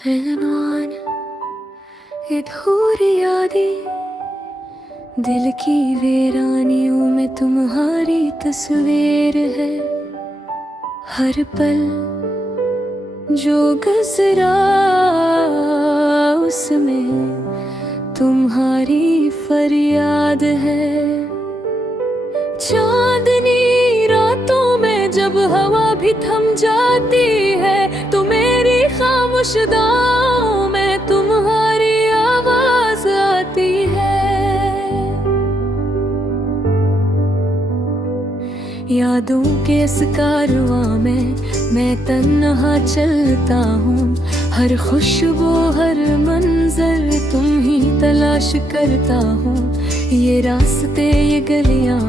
रहमान ये थोड़ी यादें दिल की वीरानियों में तुम्हारी तस्वीर है। हर पल जो गुजरा उसमें तुम्हारी फरियाद है। चांदनी रातों में जब हवा भी थम जाती है तो मेरी खामोश दाओं में तुम्हारी आवाज आती है। यादों के इस कारवां में मैं तन्हा चलता हूँ। हर खुशबू हर मंजर तुम ही तलाश करता हूँ। ये रास्ते ये गलियाँ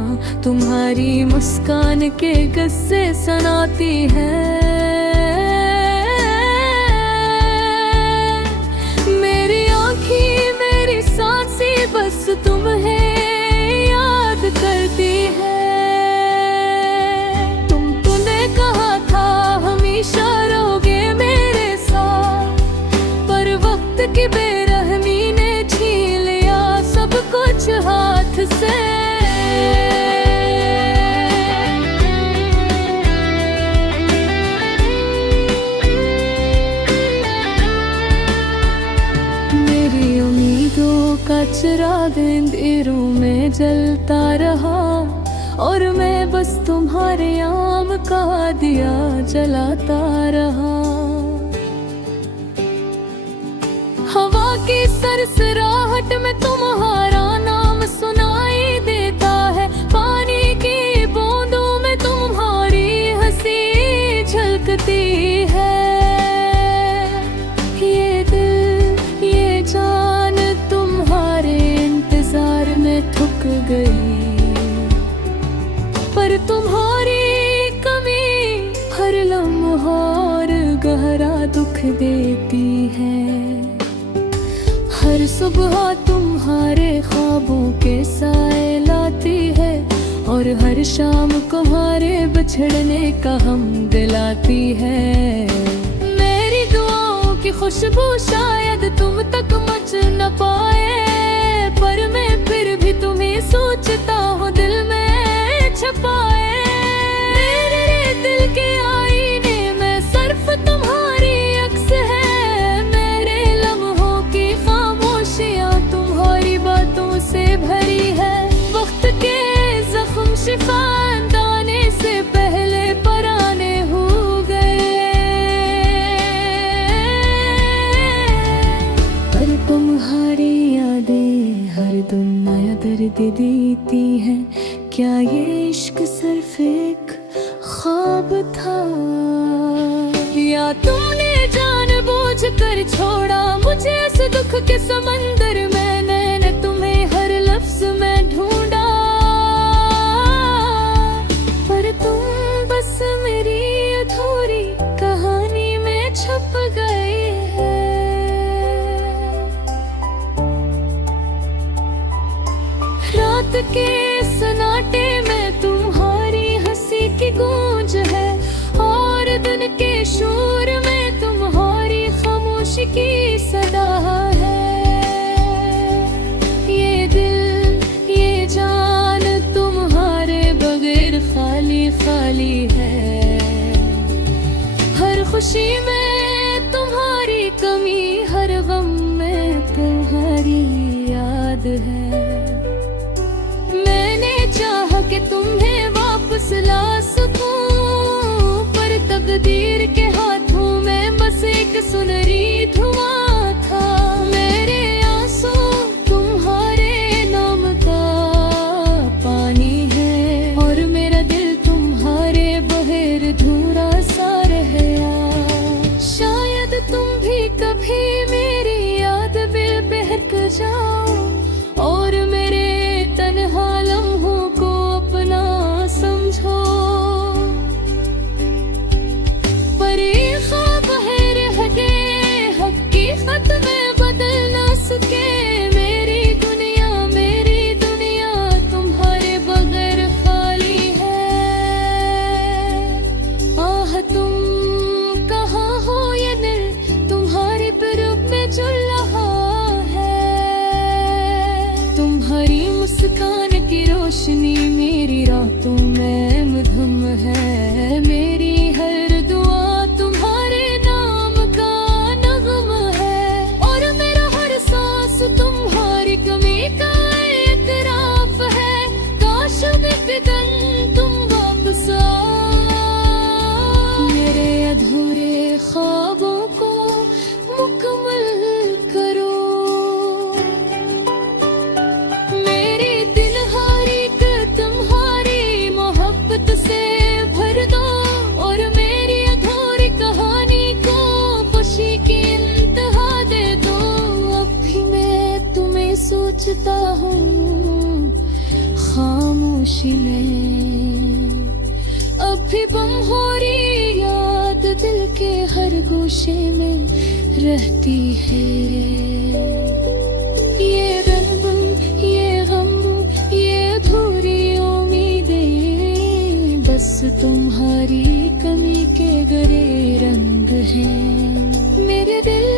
तुम्हारी मुस्कान के किस्से सुनाती हैं। मेरी आँखें मेरी सांसें बस तुम्हें याद करती है। की बेरहमी ने छीन लिया सब कुछ हाथ से। मेरी उम्मीदों का चिराग अंधेरों में जलता रहा और मैं बस तुम्हारे आम का दिया जलाता रहा। हवा की सरसराहट में तुम्हारा नाम सुनाई देता है। पानी की बूंदों में तुम्हारी हंसी झलकती है। ये दिल ये जान तुम्हारे इंतजार में थक गई, पर तुम्हारी कमी हर लम्हा और गहरा दुख देती है। हर सुबह तुम्हारे ख्वाबों के साए लाती है और हर शाम तुम्हारे बिछड़ने का हम दिलाती है। मेरी दुआओं की खुशबू शायद तुम तक मच न पाए, पर मैं फिर भी तुम्हें सोचता हूँ दिल में छपाए। मेरे दिल के आईने में सिर्फ तुम्हारी अक्स है। मेरे लम्हों की तुम्हारी बातों से भरी है। वक्त के जख्म शिफा दाने से पहले पराने हो गए, पर तुम्हारी यादें हर दिन नया दर्द देती हैं। क्या ये इश्क सिर्फ एक ख्वाब था या तुमने जानबूझ कर छोड़ा मुझे इस दुख के समंदर में। मैंने तुम्हें हर लफ्ज में ढूंढा, पर तुम बस मेरी अधूरी कहानी में छप गए हैं। रात के सन्नाटे में तुम्हारी हंसी की गूंज है और दिन के शोर में तुम्हारी खामोशी की सदा है। ये दिल ये जान तुम्हारे बगैर खाली खाली है। हर खुशी में तुम्हारी कमी हर गम में तुम्हारी याद है। मैंने चाहा कि तुम्हें वापस ला सकूं, पर तकदीर के हाथों में बस एक सुनहरी धुआं था। मेरे आंसू तुम्हारे नाम का पानी है और मेरा दिल तुम्हारे बगैर धूरा सा रह गया। शायद तुम भी कभी मेरी याद में बहक जाओ और मेरे तन्हा लम्हों को अपना समझो। खामोशी में। अब भी बम हो रही याद दिल के हर गोशे में रहती है। ये दर्द, ये गम, ये अधूरी उम्मीदें बस तुम्हारी कमी के गरे रंग हैं। मेरे दिल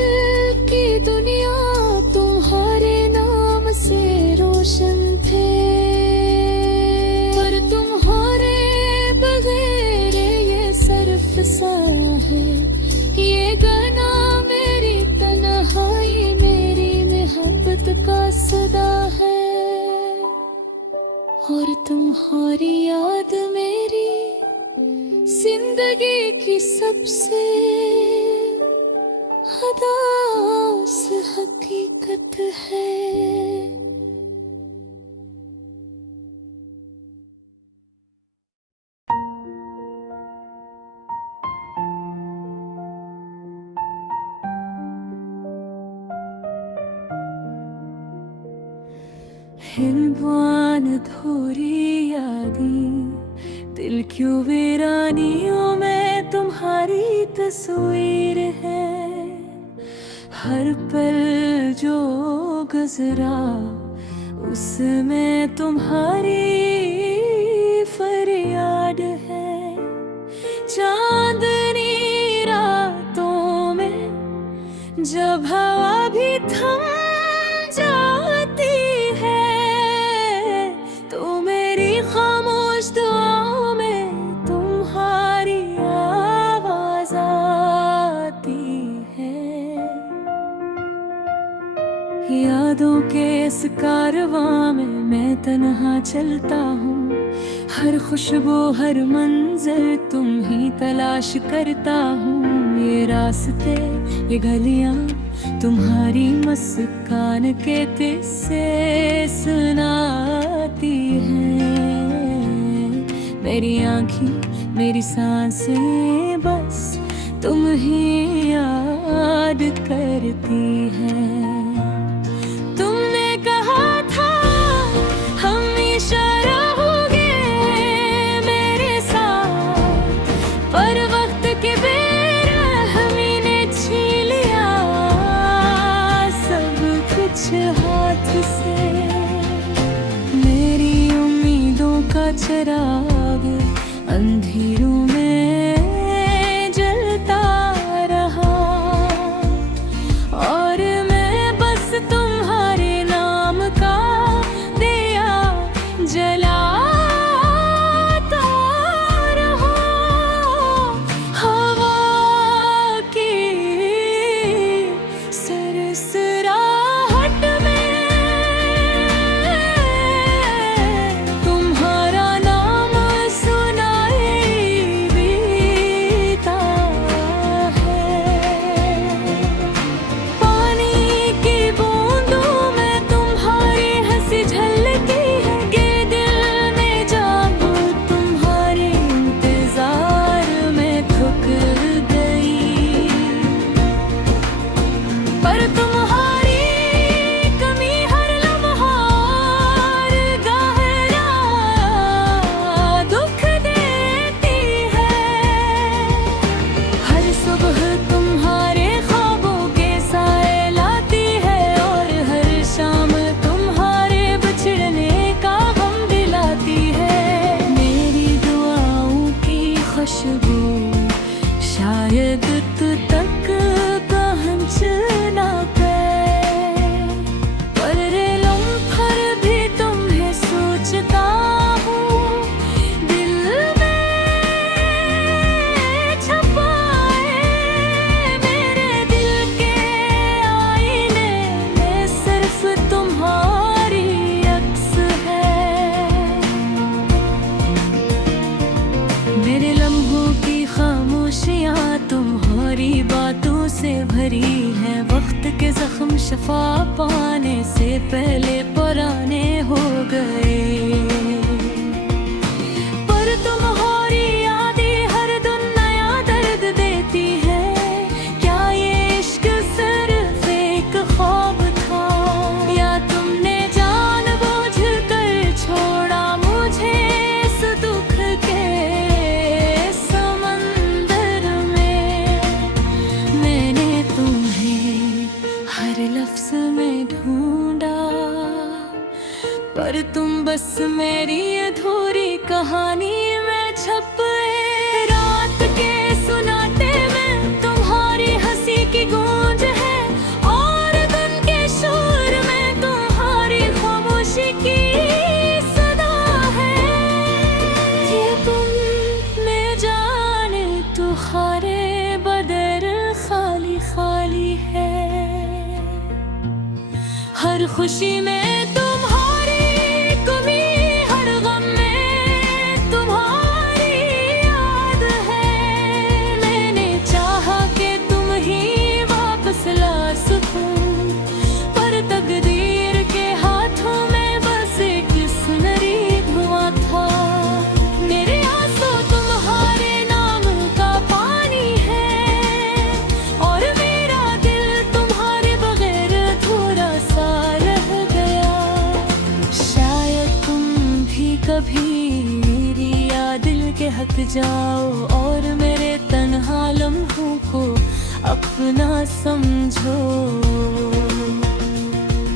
की दुनिया तुम्हारे नाम से रोशन थे, पर तुम्हारे बगैर ये सर्फ सा है। ये गाना मेरी तन्हाई, मेरी मोहब्बत का सदा है। और तुम्हारी याद मेरी जिंदगी की सबसे हदास हकीकत है। हिलवान थोड़ी यादें, दिल क्यों वीरानियों में तुम्हारी तस्वीर है। हर पल जो गुजरा उसमें तुम्हारी फरियाद है। चांदनी रातों में जब हवा भी थम जाती है, तो मेरी खामोश दुआओं में तुम्हारी आवाज आती है। यादों के इस कारवां में मैं तन्हा चलता हूँ। हर खुशबू हर मंजर तुम ही तलाश करता हूँ। ये रास्ते ये गलियाँ तुम्हारी मुस्कान के किस्से सुनाती हैं। मेरी आँखें मेरी सांसें बस तुम ही याद करती हैं। तुमने कहा था हमेशा रहोगे मेरे साथ, पर वक्त के बेरहमी ने छीन लिया सब कुछ हाथ से। मेरी उम्मीदों का चिराग अंधेरों में जलता रहा, और मैं बस तुम्हारे नाम का दिया जलाता रहा। हवा की सरसराहट में तुम्हारा नाम सुनाई देता है। पानी की बूंदों में तुम्हारी हंसी झलकी है। ये दिल में जाम तुम्हारे इंतजार में थक गई, पर तुम्हारी कमी हर लम्हा और गहरा दुख देती है। हर सुबह तुम्हारे ख्वाबों के साए लाती है, और हर शाम तुम्हारे बिछड़ने का गम दिलाती है। मेरी दुआओं की खुशबू शायद तू तक पहुँच ना पाए, पर लम्हा भी तुम्हें सोचता हूँ। दिल में छुपाए मेरे दिल के आईने में सिर्फ तुम्हारी अक्स है। मेरे लम्हों की खामोशियाँ तुम्हारी बातों से भरी हैं। वक्त के जख्म शफा पाने से पहले पुराने हो गए, पर तुम्हारी यादें हर दिन नया दर्द देती है। क्या ये इश्क सिर्फ एक ख्वाब था, या तुमने जानबूझकर छोड़ा मुझे तुम्हारे बदर खाली खाली है। हर खुशी में तुम्हारी कमी, हर गम में तुम्हारी याद है। मैंने चाहा कि तुम ही वापस ला सकूं, पर तकदीर के हाथों में बस एक सुनहरी धुआं था। मेरे आंसू तुम्हारे नाम का पानी है, और मेरा दिल तुम्हारे बगैर थोड़ा सा रह गया। शायद तुम भी कभी मेरी या दिल के हक जाओ, और मेरे तन्हा लम्हों को अपना समझो।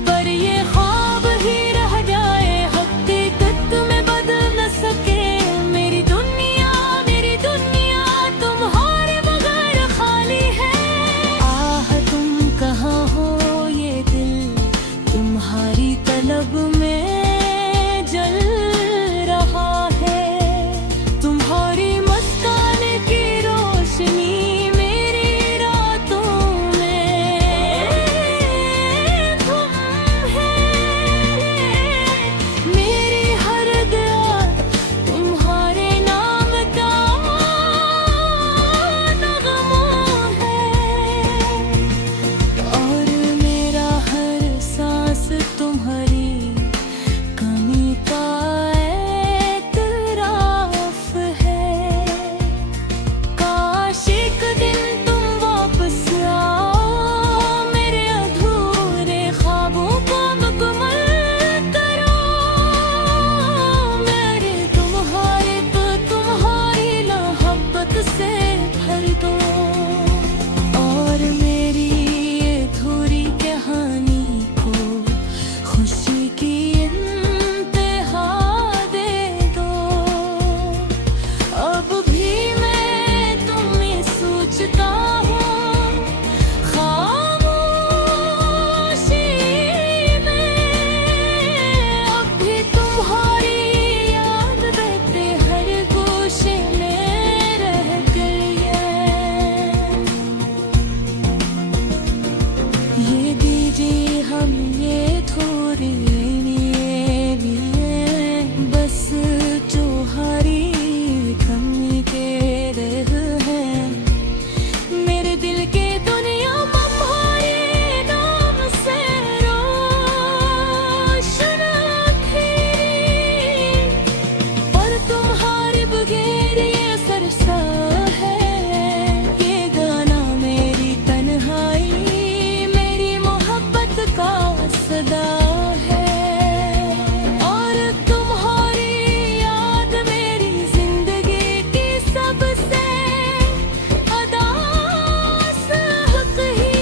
पर ये ख्वाब ही रह जाए, हकीकत में बदल न सके। मेरी दुनिया तुम्हारे बगैर खाली है। आह तुम कहाँ हो, ये दिल तुम्हारी तलब में जल रहा है। तुम्हारी मुस्कान की रोशनी मेरी रातों में तुम है। मेरी हर दुआ तुम्हारे नाम का नगमा है, और मेरा हर सांस तुम्हारी कमी का एतराफ है। काश एक दिन तुम वापस आओ, मेरे अधूरे ख्वाबों को मुकम्मल करो। मेरे तुम्हारी मोहब्बत से भर दो, और मेरी ये अधूरी कहानी को खुशी की इंतहा दे दो। अब भी मैं तुम्हें सोचता हूँ खामोशी में। अब भी तुम्हारी याद बहते हर गोशे में रह गई है। ये दीजिए हम ये थोड़ी बस तुम्हारी कमी के रह हैं। मेरे दिल के दुनिया तुम्हारे नाम से रोशन थी, पर तुम्हारे बगैर ये सरसा है। ये गाना मेरी तन्हाई, मेरी मोहब्बत का सदा है, और तुम्हारी याद मेरी जिंदगी की सबसे अदास हक ही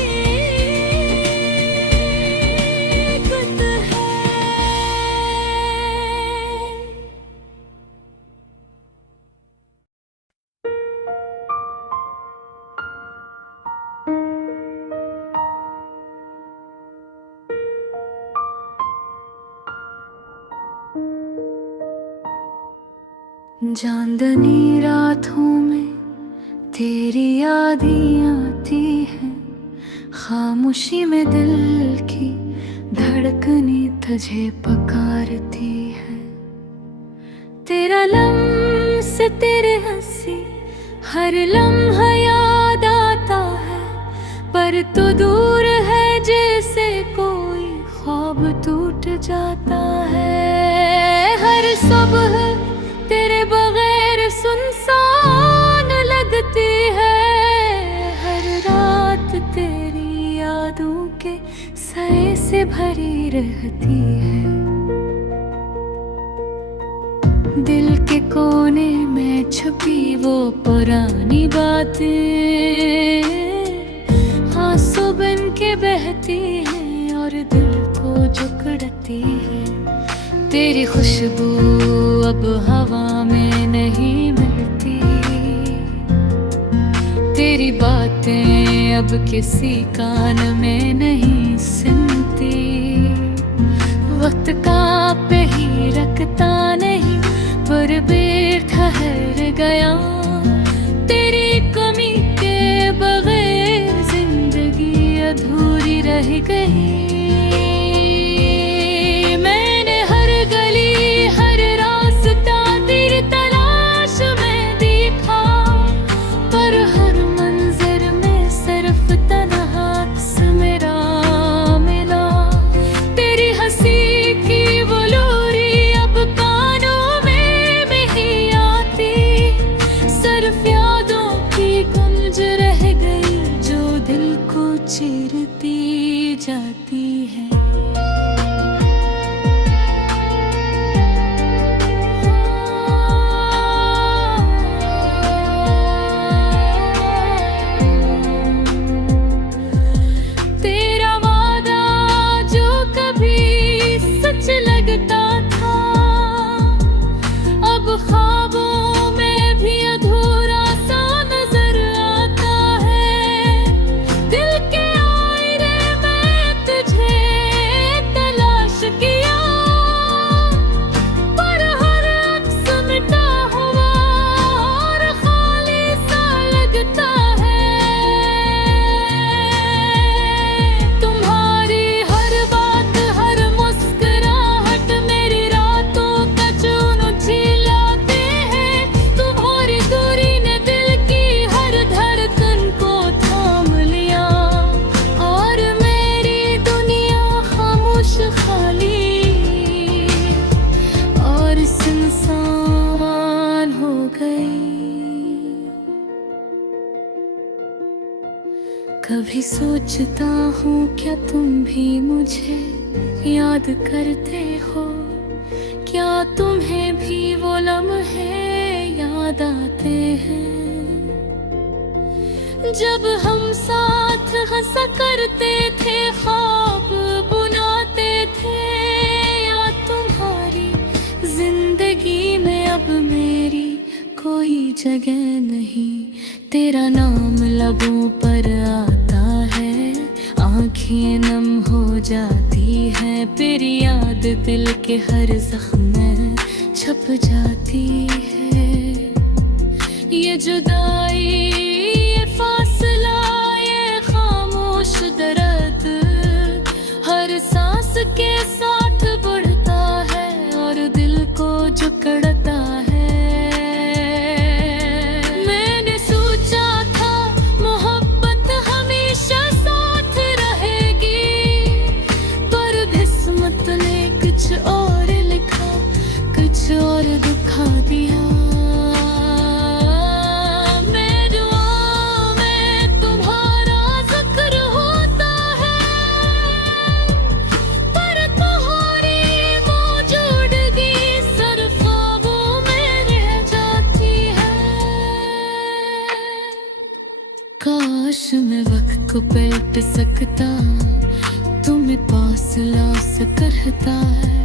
कुत है। चांदनी रातों में तेरी यादें आती हैं, खामोशी में दिल की धड़कनें तुझे पुकारती है। तेरा लम्स तेरे हंसी हर लम्हा याद आता है, पर तू दूर है जैसे कोई ख्वाब टूट जाता है। हर सुबह तेरे बगैर सुनसान लगती है, हर रात तेरी यादों के सए से भरी रहती है। दिल के कोने में छुपी वो पुरानी बातें आंसू बन के बहती हैं और दिल को जकड़ती है। तेरी खुशबू अब हवा में नहीं मिलती, तेरी बातें अब किसी कान में नहीं सुनती। वक्त का पे ही रखता नहीं, पर बेर ठहर गया। तेरी कभी सोचता हूँ क्या तुम भी मुझे याद करते हो, क्या तुम्हें भी वो लम्हे याद आते हैं जब हम साथ हंसा करते थे, ख्वाब बुनाते थे। या तुम्हारी जिंदगी में अब मेरी कोई जगह नहीं, तेरा नाम लबों पर आता है, आँखें नम हो जाती है, फिर याद दिल के हर जख्म में छप जाती है। ये जुदाई, ये फासला, ये खामोश दर्द हर सांस के साथ बढ़ता है और दिल को जकड़ता है। मैंने सोचा था मोहब्बत हमेशा साथ रहेगी, पर किस्मत ने कुछ और लिखा, कुछ और दिखा दिया। काश मैं वक्त को पलट सकता, तुम्हें पास ला सकता है,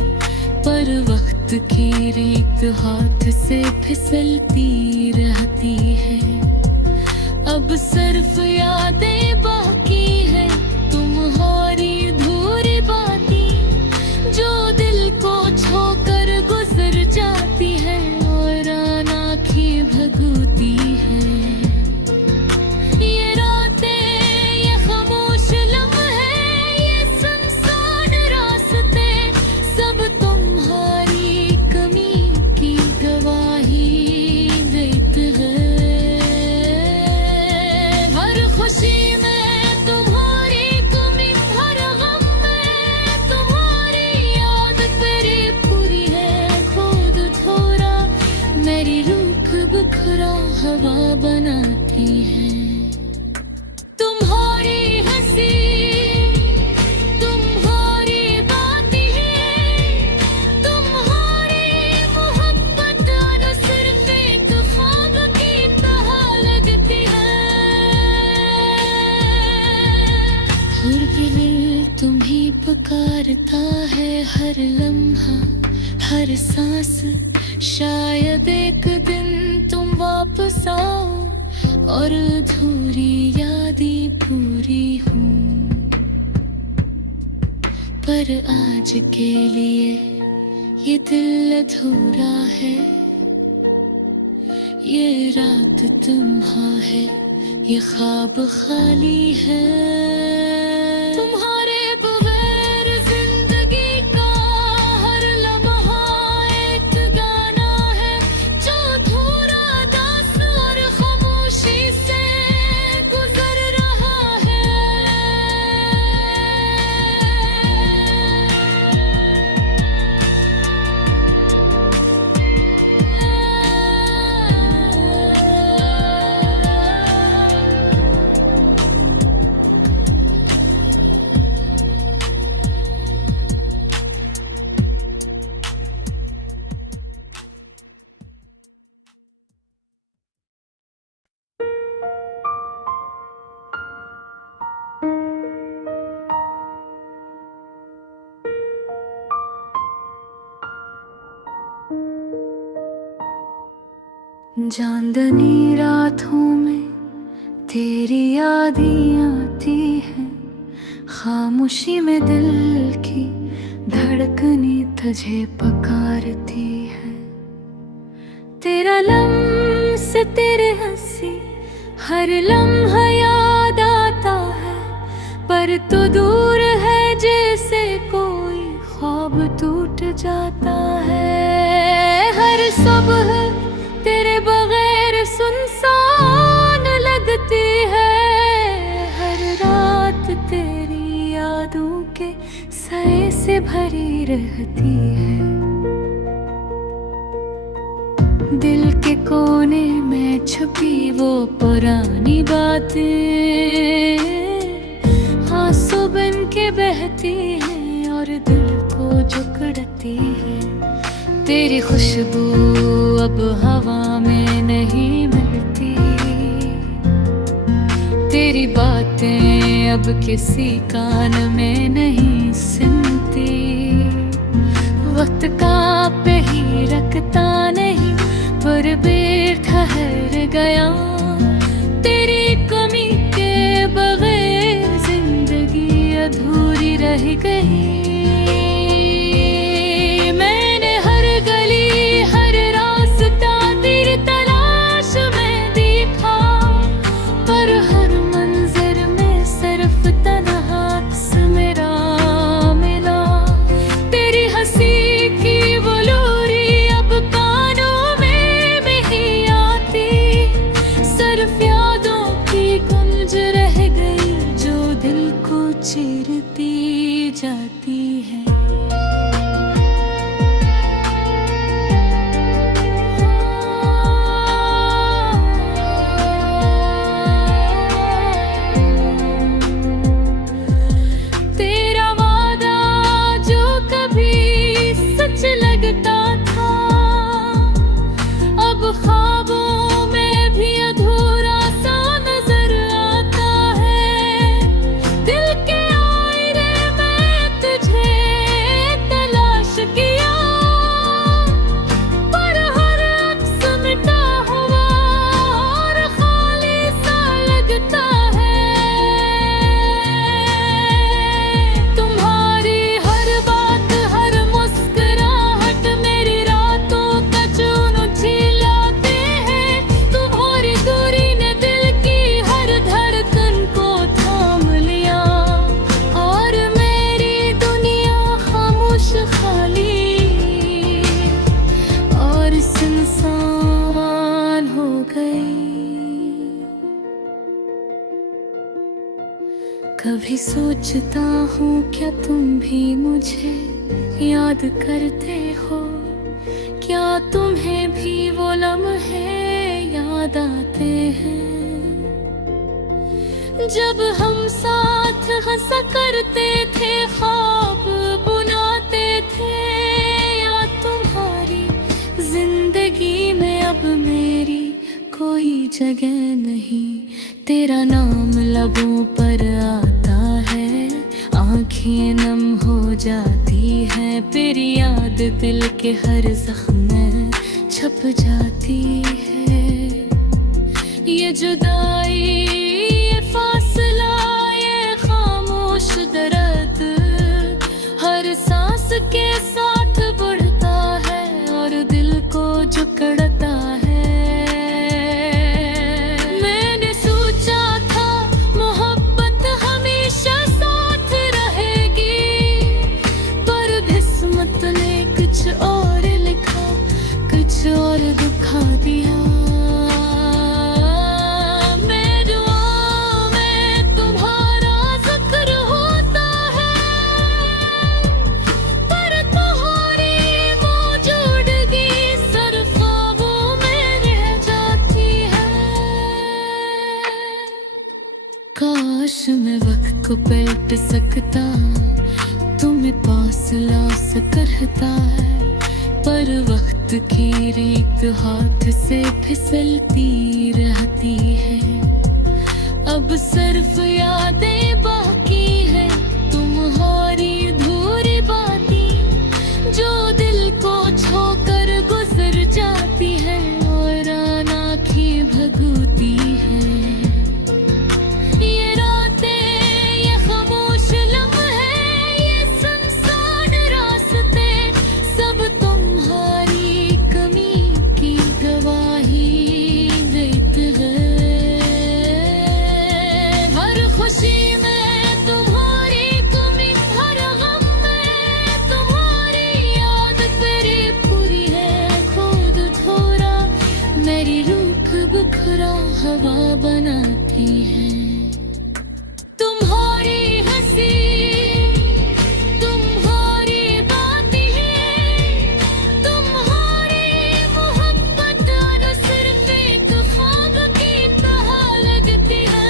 पर वक्त की रीत हाथ से फिसलती रहती है। अब सिर्फ यादें बाकी है, तुम्हारी अधूरी बातें जो दिल को छोकर गुजर जाती है और आँखें भगोती है। ये रातें, ये खामोश लम्हे, ये सुनसान रास्ते, सब तुम्हारी कमी की गवाही देते हैं। हर खुशी में तुम्हारी कमी, हर गम में तुम्हारी याद तेरी पूरी है। खुद थोड़ा मेरी रूख बिखरा हवा बनाती है। तुम्हारी हंसी, तुम्हारी बातें, तुम्हारी मोहब्बत और सिर्फ एक ख्वाब की तरह लगती है। और दिल तुम्हीं पुकारता है हर लम्हा, हर सांस, शायद एक दिन तुम वापस आओ और अधूरी यादें पूरी हूँ। पर आज के लिए ये दिल अधूरा है, ये रात तुम्हां है, ये ख्वाब खाली है। तुम्हारे बगैर जिंदगी का हर लम्हा एक गाना है, जो अधूरा दास और खामोशी से गुजर रहा है। चांदनी रातों में तेरी यादें आती हैं, खामोशी में दिल की धड़कनें तुझे पुकारती है। तेरा लम्स, तेरे हंसी, हर लम्हा याद आता है, पर तू दूर है जैसे कोई ख्वाब टूट जाता है। हर सुबह तेरे बगैर सुनसान लगती है, हर रात तेरी यादों के साए से भरी रहती है। दिल के कोने में छुपी वो पुरानी बातें के बहती हैं और दिल को जकड़ती है। तेरी खुशबू अब हवा में नहीं मिलती, तेरी बातें अब किसी कान में नहीं सुनती। वक्त का पे ही रखता नहीं पर बेर ठहर गया। तेरी कमी के बगैर जिंदगी अधूरी रह गई। मैंने हर गली हर रास्ता तेरी तलाश में देखा, पर हर मंजर में सिर्फ तन्हा अक्स मेरा मिला। तेरी हंसी की वो लोरी अब कानों में नहीं आती, सिर्फ यादों की गुंज रह गई जो दिल को चीरती जाती है। तेरा वादा जो कभी सच लगता था, अब ख्वाबों में भी अधूरा सा नजर आता है। दिल के आईने में तुझे तलाश किया, पर हर अक्स मिटा हुआ और खाली सा लगता है। तुम्हारी हर बात हर मुस्कुराहट मेरी रातों का चून झिलाते हैं। तुम्हारी दूरी ने दिल की हर धड़कन को थाम लिया, और मेरी दुनिया खामोश खाली और सुनसान हो गई। कभी सोचता हूँ क्या तुम भी मुझे याद करते हो, क्या तुम्हें भी वो लम्हे याद आते हैं जब हम साथ हंसा करते थे, ख्वाब बुनाते थे। या तुम्हारी जिंदगी में अब मेरी कोई जगह नहीं, तेरा नाम लबों पर आता है, आंखें नम हो जाती है, फिर याद दिल के हर जख्म में छप जाती है। ये जुदाई ये फासला ये खामोश दर्द हर सांस के साथ बढ़ता है और दिल को जकड़ता है। मैंने सोचा था मोहब्बत हमेशा साथ रहेगी, पर किस्मत ने कुछ और लिखा, कुछ और दुखा दिया। मैं दुआ में तुम्हारा जिक्र होता है, पर तुम्हारी मौजूदगी सिर्फ ख्वाबों में रह जाती है। काश मैं वक्त को पलट सकता, तुम्हें पास ला सकता है, पर वक्त की रेत हाथ से फिसलती रहती है। अब सिर्फ यादें बाकी है, तुम्हारी अधूरी बातें जो दिल को छोकर गुजर जाती है और आँखें भगोती है। ये रातें ये खामोश लम्हे ये सुनसान रास्ते सब तुम्हारी कमी की गवाही देते हैं। हर खुशी में तुम्हारी कमी, हर गम में तुम्हारी याद तेरी पूरी है। खुद थोड़ा मेरी रूख बुखरा हवा बनाती है। तुम्हारी हंसी तुम्हारी बातें तुम्हारी मोहब्बत और सिर्फ एक ख्वाब की तरह लगती है।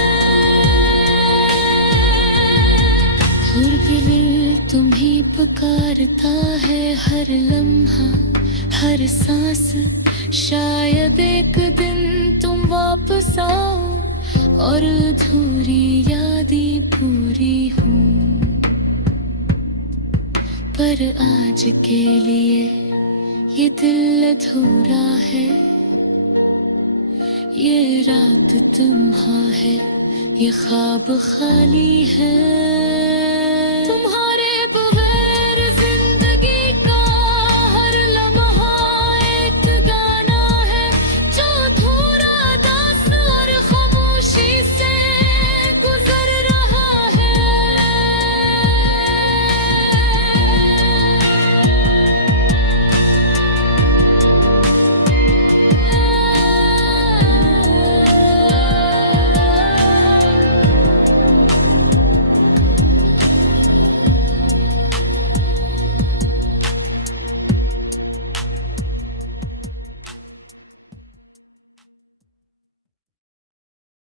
पुकारता है हर लम्हा, हर सांस। शायद एक दिन तुम वापस आओ और अधूरी यादें पूरी हों। पर आज के लिए ये दिल अधूरा है, ये रात तुम्हारा है, ये ख्वाब खाली है।